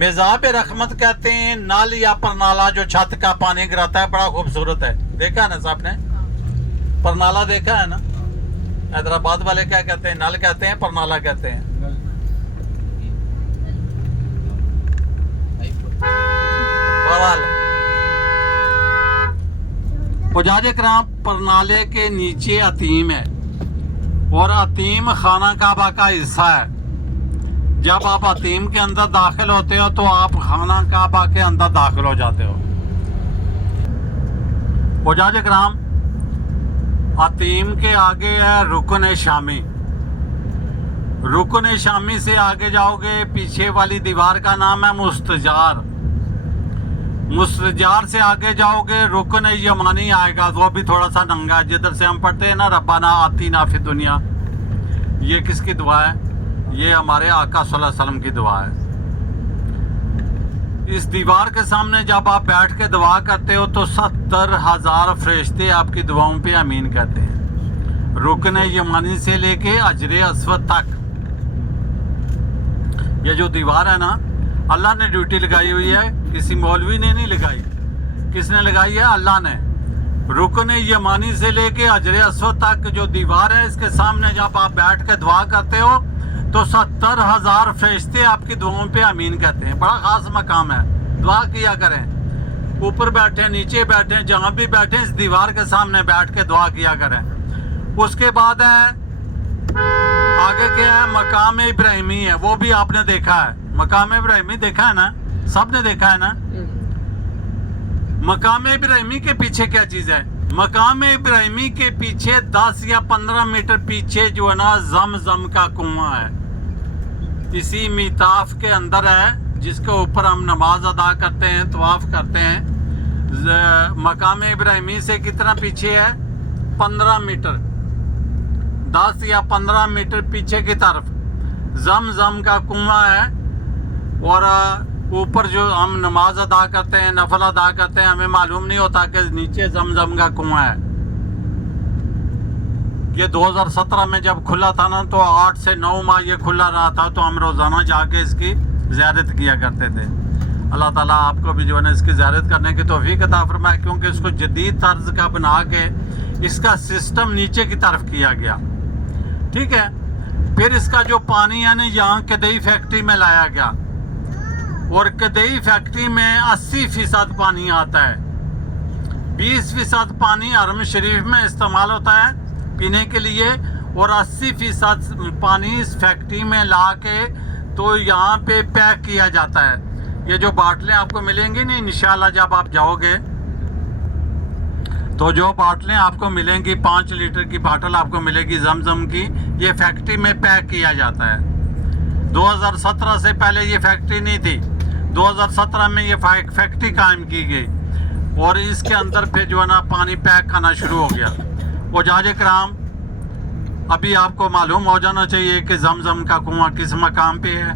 میزاب رحمت کہتے ہیں نل یا پرنالا جو چھت کا پانی گراتا ہے، بڑا خوبصورت ہے. دیکھا ہے نا صاحب نے؟ پرنالا دیکھا ہے نا؟ حیدرآباد والے کیا کہتے ہیں؟ نل کہتے ہیں، پرنالا کہتے ہیں. حجاج کرام، پرنالے کے نیچے عتیم ہے اور عتیم خانہ کعبہ کا حصہ ہے. جب آپ عتیم کے اندر داخل ہوتے ہو تو آپ خانہ کعبہ کے اندر داخل ہو جاتے ہو. حجاج کرام، عتیم کے آگے ہے رکن شامی. رکن شامی سے آگے جاؤ گے، پیچھے والی دیوار کا نام ہے مستجار. مستجار سے آگے جاؤ گے رکن یمانی آئے گا، وہ بھی تھوڑا سا ننگا ہے. جدھر سے ہم پڑھتے ہیں نا ربنا آتینا فی دنیا، یہ کس کی دعا ہے؟ یہ ہمارے آقا صلی اللہ علیہ وسلم کی دعا ہے. اس دیوار کے سامنے جب آپ بیٹھ کے دعا کرتے ہو تو 70,000 فرشتے آپ کی دعاؤں پہ امین کہتے ہیں. رکن یمانی سے لے کے حجر اسود تک یہ جو دیوار ہے نا، اللہ نے ڈیوٹی لگائی ہوئی ہے، کسی مولوی نے نہیں لگائی. کس نے لگائی ہے؟ اللہ نے. رکن یمانی سے لے کے حجر اسود تک جو دیوار ہے، اس کے سامنے جب آپ بیٹھ کے دعا کرتے ہو تو 70,000 فرشتے آپ کی دعاؤں پہ امین کہتے ہیں. بڑا خاص مقام ہے. دعا کیا کریں، اوپر بیٹھیں، نیچے بیٹھیں، جہاں بھی بیٹھیں، اس دیوار کے سامنے بیٹھ کے دعا کیا کریں. اس کے بعد ہے آگے کیا ہے؟ مقام ابراہیمی ہے. وہ بھی آپ نے دیکھا ہے. مقام ابراہیمی دیکھا ہے نا؟ سب نے دیکھا ہے نا؟ مقام ابراہیمی کے پیچھے کیا چیز ہے؟ مقام ابراہیمی کے پیچھے 10 یا 15 میٹر پیچھے جو ہے نا زمزم کا کنواں ہے. اسی میطاف کے اندر ہے، جس کے اوپر ہم نماز ادا کرتے ہیں، طواف کرتے ہیں. مقام ابراہیمی سے کتنا پیچھے ہے؟ 15 میٹر. 10 یا 15 میٹر پیچھے کی طرف زمزم کا کنواں ہے. اور اوپر جو ہم نماز ادا کرتے ہیں، نفل ادا کرتے ہیں، ہمیں معلوم نہیں ہوتا کہ نیچے زمزم کا کنواں ہے. یہ 2017 میں جب کھلا تھا نا تو 8 سے 9 ماہ یہ کھلا رہا تھا، تو ہم روزانہ جا کے اس کی زیارت کیا کرتے تھے. اللہ تعالیٰ آپ کو بھی جو ہے نا اس کی زیارت کرنے کی توفیق عطا فرمائے، کیونکہ اس کو جدید طرز کا بنا کے اس کا سسٹم نیچے کی طرف کیا گیا. ٹھیک ہے. پھر اس کا جو پانی ہے نا یہاں کدئی فیکٹری میں لایا گیا، اور کدئی فیکٹری میں 80% پانی آتا ہے. 20% پانی حرم شریف میں استعمال ہوتا ہے پینے کے لیے، اور 80% پانی اس فیکٹری میں لا کے تو یہاں پہ پیک کیا جاتا ہے. یہ جو باٹلیں آپ کو ملیں گی نا انشاءاللہ جب آپ جاؤ گے تو جو باٹلیں آپ کو ملیں گی 5 لیٹر کی باٹل آپ کو ملے گی زمزم کی، یہ فیکٹری میں پیک کیا جاتا ہے. 2017 سے پہلے یہ فیکٹری نہیں تھی. 2017 میں یہ فیکٹری قائم کی گئی اور اس کے اندر پھر جو ہے نا پانی پیک کرنا شروع ہو گیا. حجاج کرام، ابھی آپ کو معلوم ہو جانا چاہیے کہ زمزم کا کنواں کس مقام پہ ہے.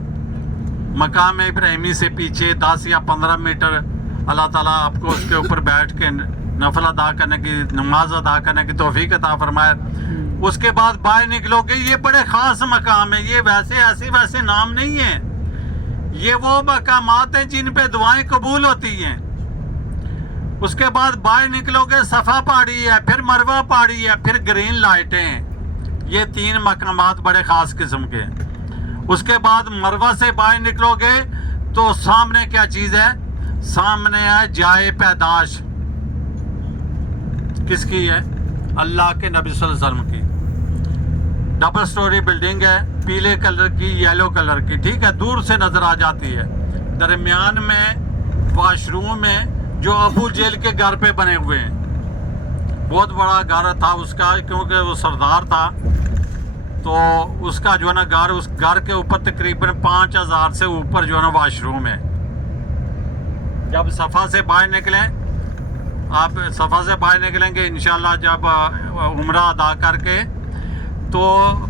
مقام ابراہیمی سے پیچھے 10 یا 15 میٹر. اللہ تعالیٰ آپ کو اس کے اوپر بیٹھ کے نفل ادا کرنے کی، نماز ادا کرنے کی توفیق عطا فرمائے. اس کے بعد باہر نکلو گے، یہ بڑے خاص مقام ہے. یہ ویسے نام نہیں ہے، یہ وہ مقامات ہیں جن پہ دعائیں قبول ہوتی ہیں. اس کے بعد باہر نکلو گے، صفا پہاڑی ہے، پھر مروہ پہاڑی ہے، پھر گرین لائٹیں ہیں. یہ 3 مقامات بڑے خاص قسم کے. اس کے بعد مروہ سے باہر نکلو گے تو سامنے کیا چیز ہے؟ سامنے ہے جائے پیدائش. کس کی ہے؟ اللہ کے نبی صلی اللہ علیہ وسلم کی. ڈبل سٹوری بلڈنگ ہے، پیلے کلر کی، یلو کلر کی. ٹھیک ہے. دور سے نظر آ جاتی ہے. درمیان میں واش روم میں جو ابو جیل کے گھر پہ بنے ہوئے ہیں. بہت بڑا گھر تھا اس کا، کیونکہ وہ سردار تھا تو اس کا جو ہے نا گھر، اس گھر کے اوپر تقریباً 5,000 سے اوپر جو ہے نا واش روم ہے. جب صفا سے باہر نکلیں، آپ صفا سے باہر نکلیں گے انشاءاللہ جب عمرہ ادا کر کے، تو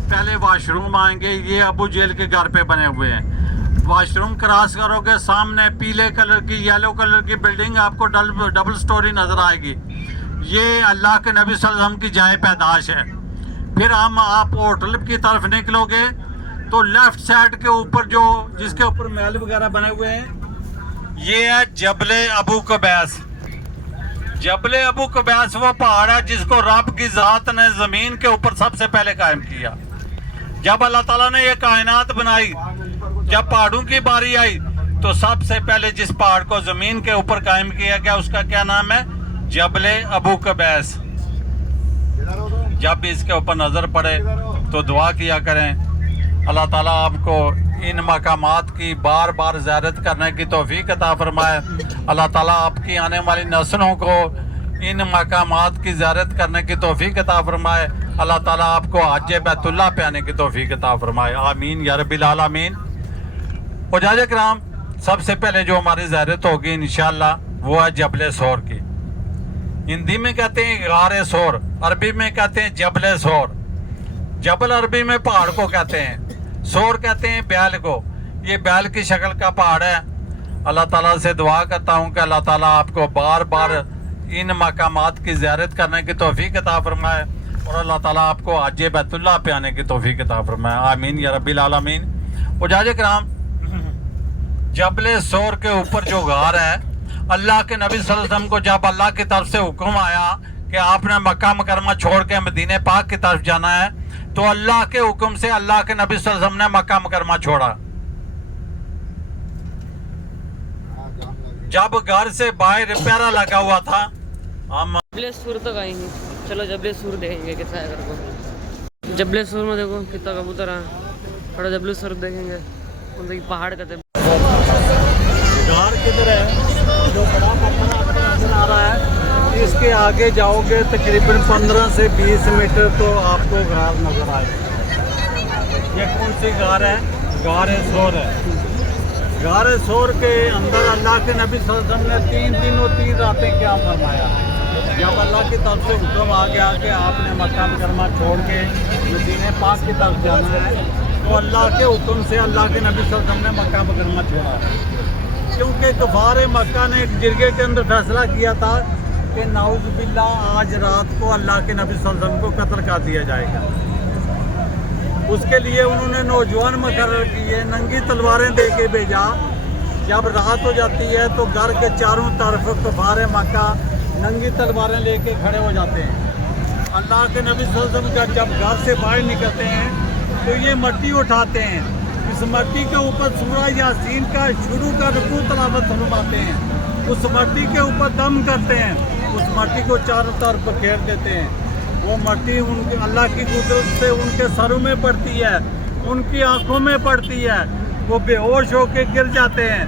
پہلے واش روم آئیں گے. یہ ابو جیل کے گھر پہ بنے ہوئے ہیں. واش روم کراس کرو گے، سامنے پیلے کلر کی، یلو کلر کی بلڈنگ آپ کو ڈبل سٹوری نظر آئے گی. یہ اللہ کے نبی صلی اللہ علیہ وسلم کی جائے پیدائش ہے. پھر آپ ہوٹل کی طرف نکلو گے تو لیفٹ سائڈ کے اوپر جو جس کے اوپر محل وغیرہ بنے ہوئے ہیں، یہ ہے جبل ابو قبیس. جبل ابو قبیس وہ پہاڑ ہے جس کو رب کی ذات نے زمین کے اوپر سب سے پہلے قائم کیا. جب اللہ تعالیٰ نے یہ کائنات بنائی, جب پہاڑوں کی باری آئی تو سب سے پہلے جس پہاڑ کو زمین کے اوپر قائم کیا گیا اس کا کیا نام ہے؟ جبل ابو قبیس. جب بھی اس کے اوپر نظر پڑے تو دعا کیا کریں, اللہ تعالیٰ آپ کو ان مقامات کی بار بار زیارت کرنے کی توفیق عطا فرمائے. اللہ تعالیٰ آپ کی آنے والی نسلوں کو ان مقامات کی زیارت کرنے کی توفیق عطا فرمائے. اللہ تعالیٰ آپ کو حج بیت اللہ پہ آنے کی توفیق عطا فرمائے. آمین یا رب العالمین. حجاج کرام, سب سے پہلے جو ہماری زیارت ہوگی انشاءاللہ وہ ہے جبل سور کی. ہندی میں کہتے ہیں غار سور, عربی میں کہتے ہیں جبل سور. جبل عربی میں پہاڑ کو کہتے ہیں, سور کہتے ہیں بیل کو. یہ بیل کی شکل کا پہاڑ ہے. اللہ تعالیٰ سے دعا کرتا ہوں کہ اللہ تعالیٰ آپ کو بار بار ان مقامات کی زیارت کرنے کی توفیق عطا فرمائے اور اللہ تعالیٰ آپ کو حج بیت اللہ پہ آنے کی توفیق عطا فرمائے. آمین یا رب العالمین. حجاج کرام, جبل سور کے اوپر جو غار ہے, اللہ کے نبی صلی اللہ علیہ وسلم کو جب اللہ کی طرف سے حکم آیا کہ آپ نے مکہ مکرمہ چھوڑ کے مدینہ پاک کی طرف جانا ہے تو اللہ کے حکم سے اللہ کے نبی صلی اللہ علیہ وسلم نے مکہ مکرمہ چھوڑا. جب گھر سے باہر پیارا لگا ہوا تھا, ہم جبل سور تک آئیں گے. چلو جبل سور دیکھیں گے کیسا ہے. اگر کو جبل سور میں دیکھو کتنا کبوتر ہے. تھوڑا جبل سور دیکھیں گے. ان سے پہاڑ کا گھر کدھر ہے جو بڑا پتھر آپ کو نظر آ رہا ہے, اس کے آگے جاؤ گے تقریباً 15 سے 20 میٹر تو آپ کو غار نظر آئے گا. یہ کون سی غار ہے؟ غار سور ہے. غار سور کے اندر اللہ کے نبی صلی اللہ علیہ وسلم نے 3 دن اور 3 راتیں کیا فرمایا. جب اللہ کی طرف سے حکم آ گیا کہ آپ نے مکہ مکرمہ چھوڑ کے مدینہ پاک کی طرف جانا ہے تو اللہ کے حکم سے اللہ کے نبی صلی اللہ علیہ وسلم نے مکہ مکرمہ چھوڑا. کیونکہ کفار مکہ نے ایک جرگے کے اندر فیصلہ کیا تھا کہ نعوذ باللہ آج رات کو اللہ کے نبی صلی اللہ علیہ وسلم کو قتل کر دیا جائے گا. اس کے لیے انہوں نے نوجوان مقرر کیے, ننگی تلواریں دے کے بھیجا. جب رات ہو جاتی ہے تو گھر کے چاروں طرف کفار مکہ ننگی تلواریں لے کے کھڑے ہو جاتے ہیں. اللہ کے نبی صلی اللہ علیہ وسلم جب گھر سے باہر نکلتے ہیں تو یہ مٹی اٹھاتے ہیں. اس مٹی کے اوپر سورہ یاسین کا شروع کا رکوع تلاوت فرماتے ہیں. اس مٹی کے اوپر دم کرتے ہیں. اس مٹی کو چاروں طرف گھیر دیتے ہیں. وہ مٹی ان کے اللہ کی قدرت سے ان کے سروں میں پڑتی ہے, ان کی آنکھوں میں پڑتی ہے. وہ بے ہوش ہو کے گر جاتے ہیں.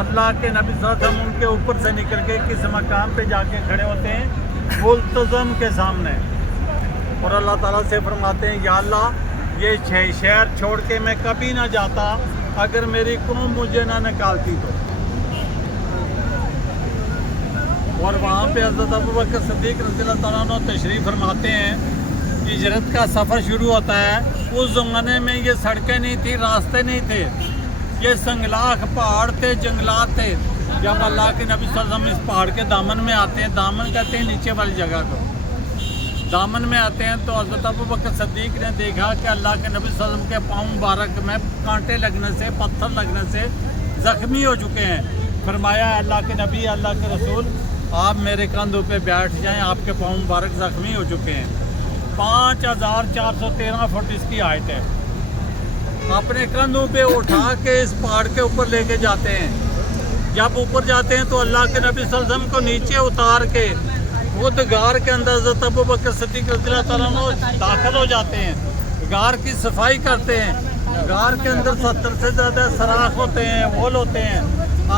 اللہ کے نبی صلی اللہ علیہ وسلم ان کے اوپر سے نکل کے کس مقام پہ جا کے کھڑے ہوتے ہیں؟ ملتزم کے سامنے, اور اللہ تعالیٰ سے فرماتے ہیں یا اللہ یہ شہر چھوڑ کے میں کبھی نہ جاتا اگر میری قوم مجھے نہ نکالتی تو. اور وہاں پہ حضرت ابوبکر صدیق رضی اللہ تعالیٰ عنہ تشریف فرماتے ہیں. ہجرت کا سفر شروع ہوتا ہے. اس زمانے میں یہ سڑکیں نہیں تھی, راستے نہیں تھے, یہ سنگلاخ پہاڑ تھے, جنگلات تھے. جب اللہ کے نبی صلی اللہ علیہ وسلم اس پہاڑ کے دامن میں آتے ہیں, دامن کہتے ہیں نیچے والی جگہ کو, دامن میں آتے ہیں تو حضرت ابوبکر صدیق نے دیکھا کہ اللہ کے نبی صلی اللہ علیہ وسلم کے پاؤں مبارک میں کانٹے لگنے سے, پتھر لگنے سے زخمی ہو چکے ہیں. فرمایا اللہ کے نبی, اللہ کے رسول, آپ میرے کندھوں پہ بیٹھ جائیں, آپ کے پاؤں مبارک زخمی ہو چکے ہیں. 5413 فٹ اس کی ہائٹ ہے. اپنے کندھوں پہ اٹھا کے اس پہاڑ کے اوپر لے کے جاتے ہیں. جب اوپر جاتے ہیں تو اللہ کے نبی صلی اللہ علیہ وسلم کو نیچے اتار کے خود غار کے اندر حضرت ابوبکر صدیق رضی اللہ تعالیٰ عنہ داخل ہو جاتے ہیں. غار کی صفائی کرتے ہیں. غار کے اندر 70 سے زیادہ سراخ ہوتے ہیں, ہول ہوتے ہیں.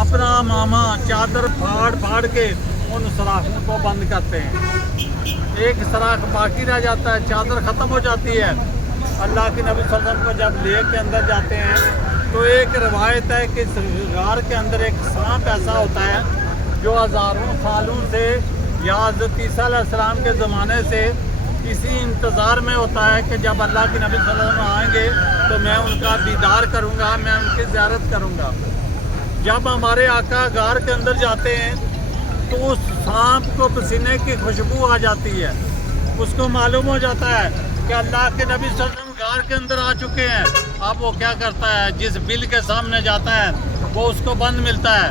اپنا ماما چادر پھاڑ کے ان سراخوں کو بند کرتے ہیں. ایک سراخ باقی رہ جاتا ہے, چادر ختم ہو جاتی ہے. اللہ کے نبی صلی اللہ علیہ وسلم کو جب لے کے اندر جاتے ہیں تو ایک روایت ہے کہ غار کے اندر ایک سانپ ایسا ہوتا ہے جو ہزاروں سالوں سے یا حضرت عیسیٰ علیہ السلام کے زمانے سے اسی انتظار میں ہوتا ہے کہ جب اللہ کے نبی صلی اللہ علیہ وسلم آئیں گے تو میں ان کا دیدار کروں گا, میں ان کی زیارت کروں گا. جب ہمارے آقا غار کے اندر جاتے ہیں تو اس سانپ کو پسینے کی خوشبو آ جاتی ہے. اس کو معلوم ہو جاتا ہے کہ اللہ کے نبی صلی اللہ علیہ وسلم غار کے اندر آ چکے ہیں. اب وہ کیا کرتا ہے, جس بل کے سامنے جاتا ہے وہ اس کو بند ملتا ہے.